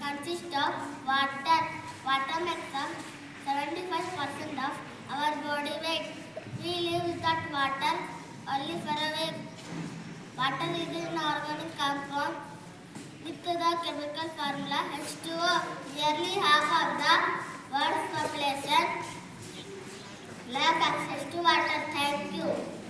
Consists of water. Water makes up 75% of our body weight. We live without water only for a week. Water is an organic compound with the chemical formula H2O. Nearly half of the world's population lack access to water. Thank you.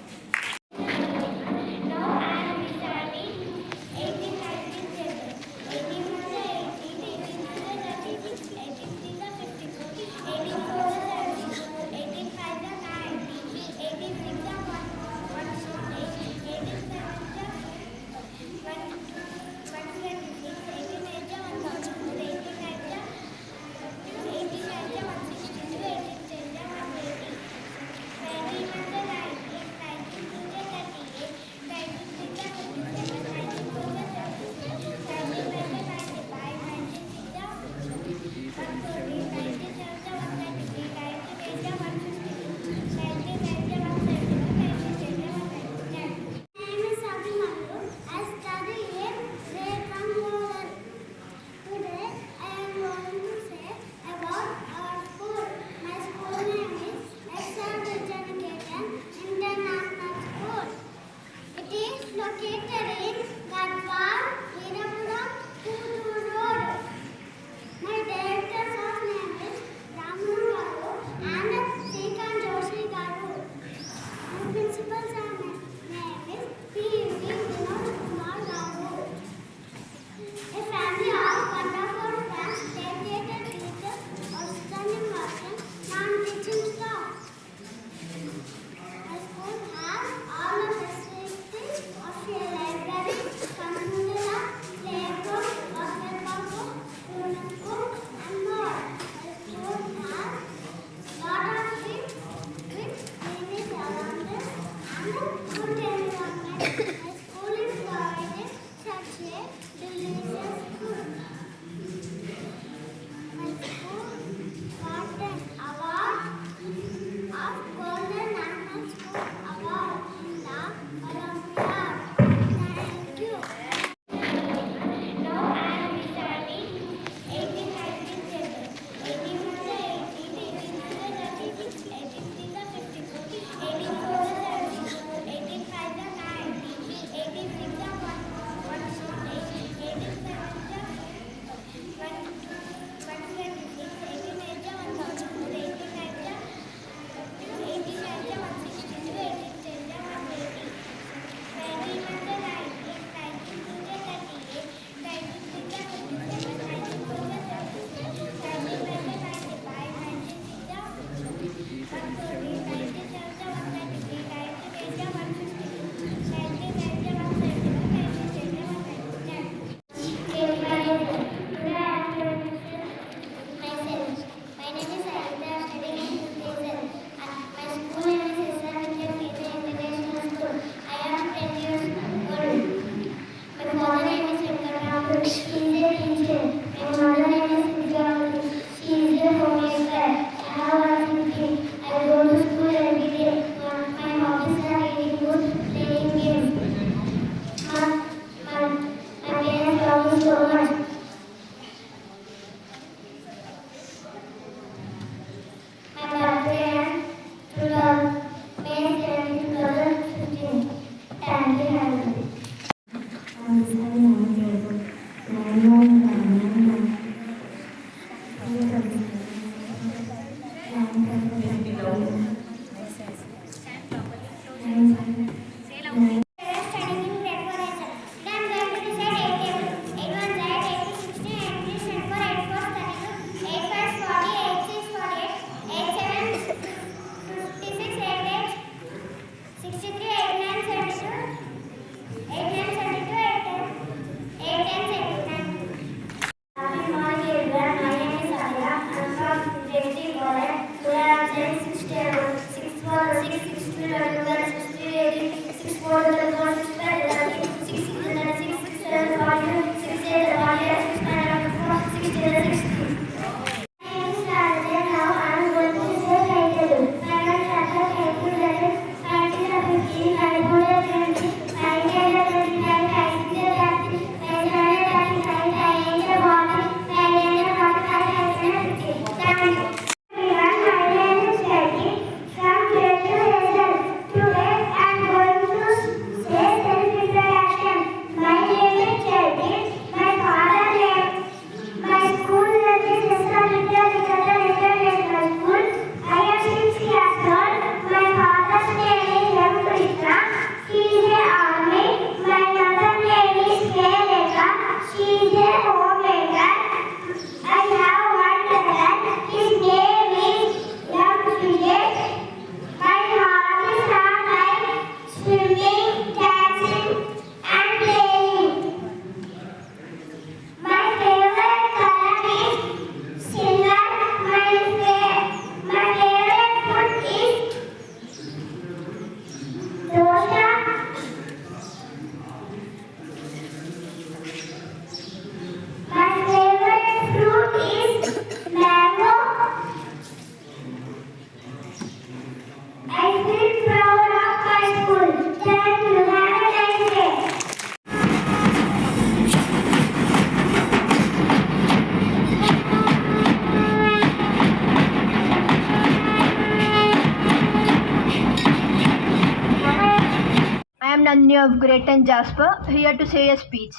Nandini of Greaton Jasper, here to say a speech.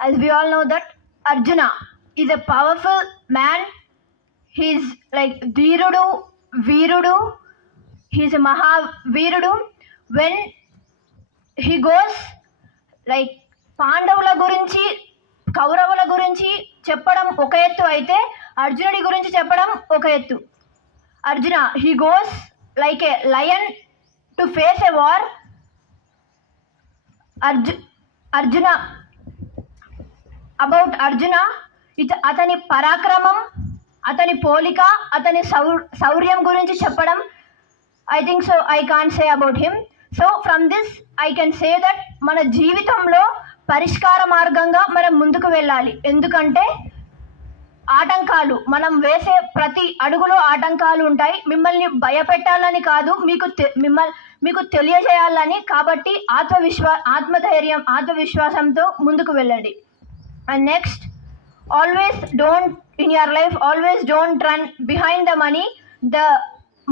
As we all know that Arjuna is a powerful man. He's like Dhirudu, Veerudu. He's a Mahaveerudu. When he goes like పాండవుల గురించి కౌరవుల గురించి చెప్పడం ఒక ఎత్తు అయితే అర్జునుడి గురించి చెప్పడం ఒక ఎత్తు. Arjuna, he goes like a lion to face a war. Arjuna, about Arjuna, అతని పరాక్రమం, అతని పోలిక, అతని శౌర్యం గురించి చెప్పడం, I think so I can't say about him. So from this I can say that మన జీవితంలో పరిష్కార మార్గంగా మనం ముందుకు వెళ్ళాలి. ఎందుకంటే ఆటంకాలు, మనం వేసే ప్రతి అడుగులో ఆటంకాలు ఉంటాయి. మిమ్మల్ని భయపెట్టాలని కాదు, మీకు తెలియజేయాలని. కాబట్టి ఆత్మధైర్యం, ఆత్మవిశ్వాసంతో ముందుకు వెళ్ళండి. And next, always don't in your life always don't run behind the money. The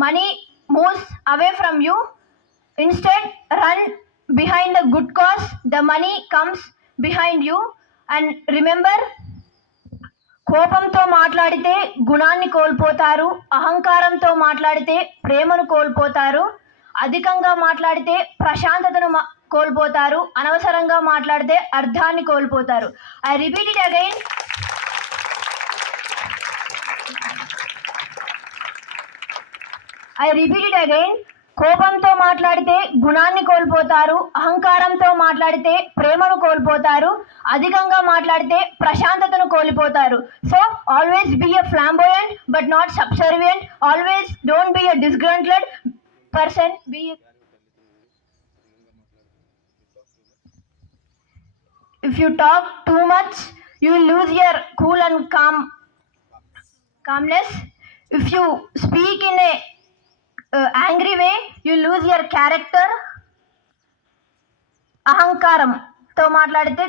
money moves away from you. Instead run behind the good cause. The money comes behind you. And remember, కోపంతో మాట్లాడితే గుణాన్ని కోల్పోతారు, అహంకారంతో మాట్లాడితే ప్రేమను కోల్పోతారు, అధికంగా మాట్లాడితే ప్రశాంతతను కోల్పోతారు, అనవసరంగా మాట్లాడితే అర్థాన్ని కోల్పోతారు. I repeat it again. కోపంతో మాట్లాడితే గుణాన్ని కోల్పోతారు, అహంకారంతో మాట్లాడితే ప్రేమను కోల్పోతారు, అధికంగా మాట్లాడితే ప్రశాంతతను కోల్పోతారు. So always be a flamboyant but not subservient. Always don't be a disgruntled person. If you talk too much, you will lose your cool and calmness. If you speak in a angry way, you lose your character. అహంకారంతో మాట్లాడితే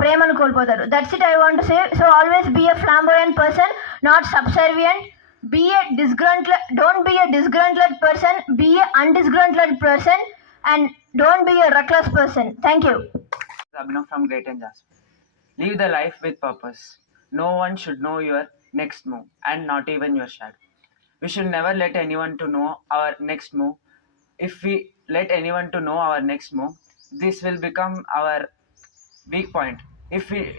ప్రేమను కోల్పోతారు. That's it I want to say. So always be a flamboyant person, not subservient. Don't be a disgruntled person. Be a undisgruntled person, and don't be a reckless person. Thank you. Abhinav from Greaton Jasper. Live the life with purpose. no one should know your next move, and not even your shadow. We should never let anyone to know our next move. If we let anyone to know our next move, this will become our weak point. If we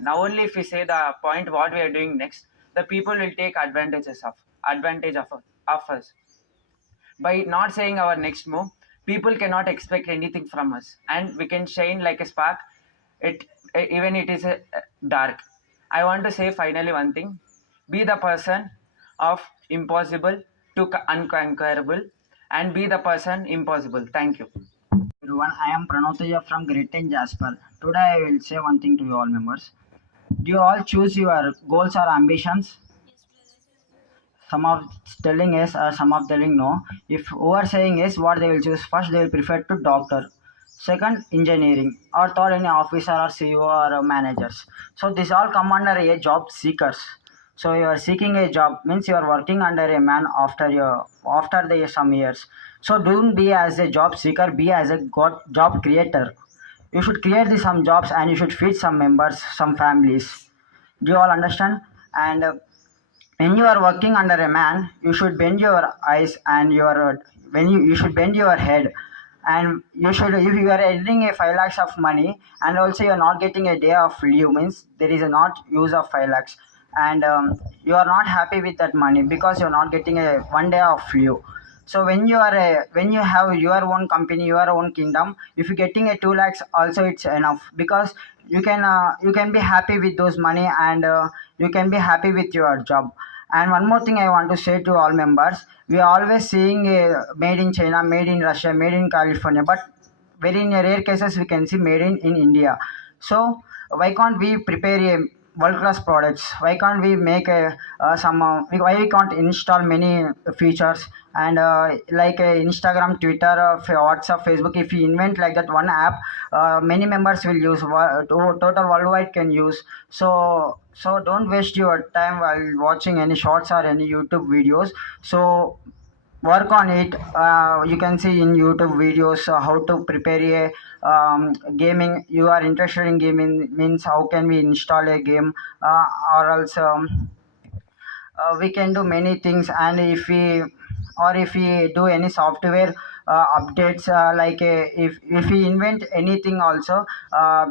now only if we say the point what we are doing next, the people will take advantage of us. By not saying our next move, people cannot expect anything from us, and we can shine like a spark. It even it is dark. I want to say finally one thing: be the person of impossible to unconquerable, and be the person impossible. Thank you. Everyone, I am Pranotaja from Great and Jasper. Today I will say one thing to you all members. Do you all choose your goals or ambitions? Some of telling yes or some of telling no. If who are saying yes, what they will choose first, they will prefer to doctor. Second, engineering, or third, any officer or CEO or managers. So this all come under a job seekers. So you are seeking a job means you are working under a man after the some years. So don't be as a job seeker, be as a job creator. You should create some jobs and you should feed some members, some families. Do you all understand? And when you are working under a man, you should bend your eyes and your when you should bend your head, and you should, if you are earning a 5 lakhs of money and also you are not getting a day of leave, means there is a not use of 5 lakhs, and you are not happy with that money because you are not getting a 1 day of leave. So when you have your own company, your own kingdom, if you're getting a 2 lakhs also, it's enough, because you can be happy with those money, and you can be happy with your job. And one more thing I want to say to all members: we are always seeing made in China, made in Russia, made in California, but very in rare cases we can see made in India. So why can't we prepare a world class products? Why can't we make a why we can't install many features, and like Instagram, Twitter, WhatsApp, Facebook? If we invent like that one app, many members will use, total worldwide can use. So don't waste your time while watching any shorts or any YouTube videos. So work on it. You can see in YouTube videos how to prepare a gaming. You are interested in gaming, means how can we install a game, or else we can do many things. And if we do any software updates, like if we invent anything also,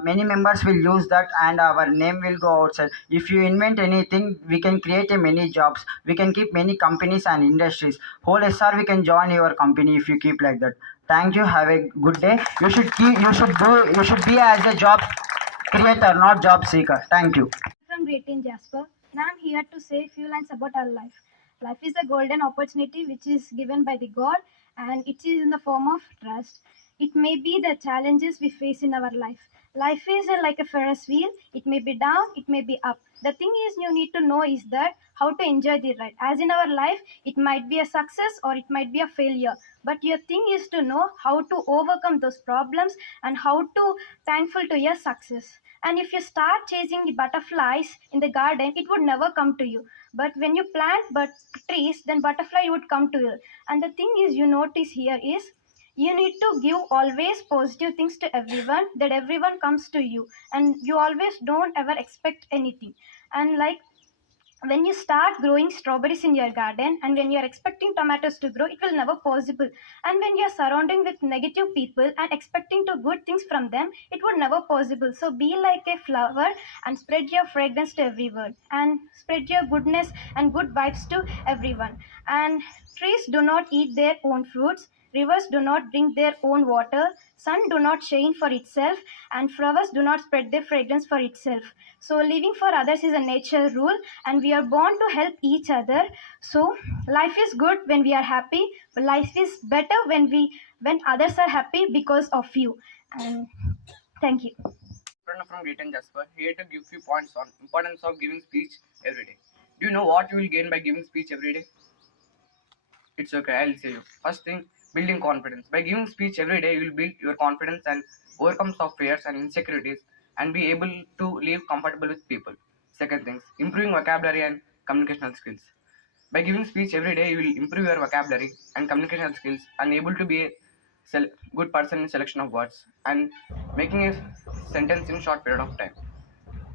many members will use that and our name will go outside. If you invent anything, we can create a many jobs, we can keep many companies and industries. Whole SR we can join your company if you keep like that. Thank you, have a good day. You should be as a job creator, not job seeker. Thank you. From Great in Jasper, and I'm here to say a few lines about our life. Life is a golden opportunity which is given by the God, and it is in the form of trust. It may be the challenges we face in our life. Life is like a Ferris wheel. It may be down, it may be up. The thing is, you need to know is that how to enjoy the ride. As in our life, it might be a success or it might be a failure. But your thing is to know how to overcome those problems and how to thankful to your success. And if you start chasing the butterflies in the garden, it would never come to you. But when you plant trees, then butterfly would come to you. And the thing is, you notice here is you need to give always positive things to everyone, that everyone comes to you, and you always don't ever expect anything. And like when you start growing strawberries in your garden and when you're expecting tomatoes to grow, it will never possible. And when you're surrounding with negative people and expecting to good things from them, it would never possible. So be like a flower and spread your fragrance to everyone, and spread your goodness and good vibes to everyone. And trees do not eat their own fruits, rivers do not drink their own water, sun do not shine for itself, and flowers do not spread their fragrance for itself. So living for others is a nature rule, and we are born to help each other. So life is good when we are happy, but life is better when others are happy because of you. And thank you. Pranav from Great and Jasper, here to give few points on importance of giving speech every day. Do you know what you will gain by giving speech every day? It's okay, I'll say you. First thing, building confidence. By giving speech every day, you will build your confidence and overcome soft fears and insecurities and be able to live comfortable with people. Second thing, improving vocabulary and communicational skills. By giving speech every day, you will improve your vocabulary and communicational skills and able to be a good person in selection of words and making a sentence in short period of time.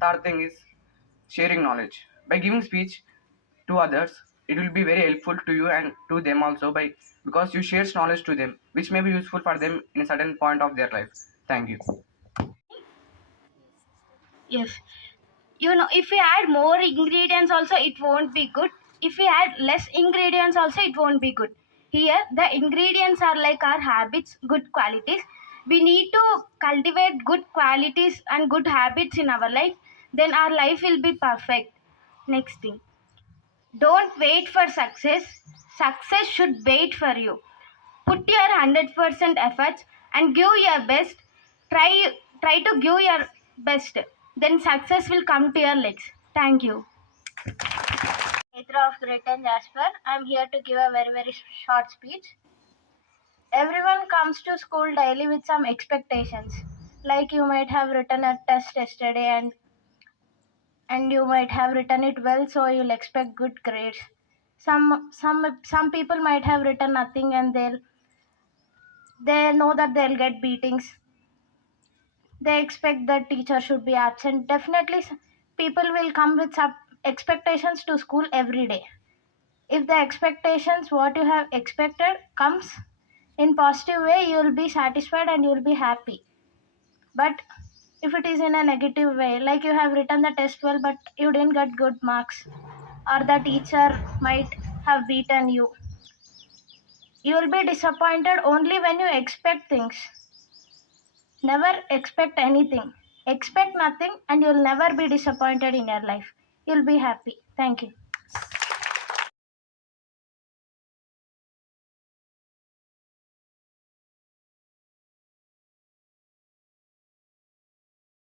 Third thing is sharing knowledge. By giving speech to others, it will be very helpful to you and to them also because you share knowledge to them, which may be useful for them in a certain point of their life. Thank you. Yes. If we add more ingredients also, it won't be good. If we add less ingredients also, it won't be good. Here, the ingredients are like our habits, good qualities. We need to cultivate good qualities and good habits in our life. Then our life will be perfect. Next thing. Don't wait for success. Success should wait for you. Put your 100% efforts and give your best. Try to give your best. Then success will come to your legs. Thank you. Mitra of Great and Jasper. I'm here to give a very short speech. Everyone comes to school daily with some expectations. Like you might have written a test yesterday and you might have written it well, so you'll expect good grades. Some people might have written nothing and they know that they'll get beatings. They expect that teacher should be absent. Definitely people will come with some expectations to school every day. If the expectations what you have expected comes in positive way, you will be satisfied and you will be happy. But if it is in a negative way, like you have written the test well but you didn't get good marks, or the teacher might have beaten you, you will be disappointed only when you expect things. Never expect anything. Expect nothing and you'll never be disappointed in your life. You'll be happy. Thank you.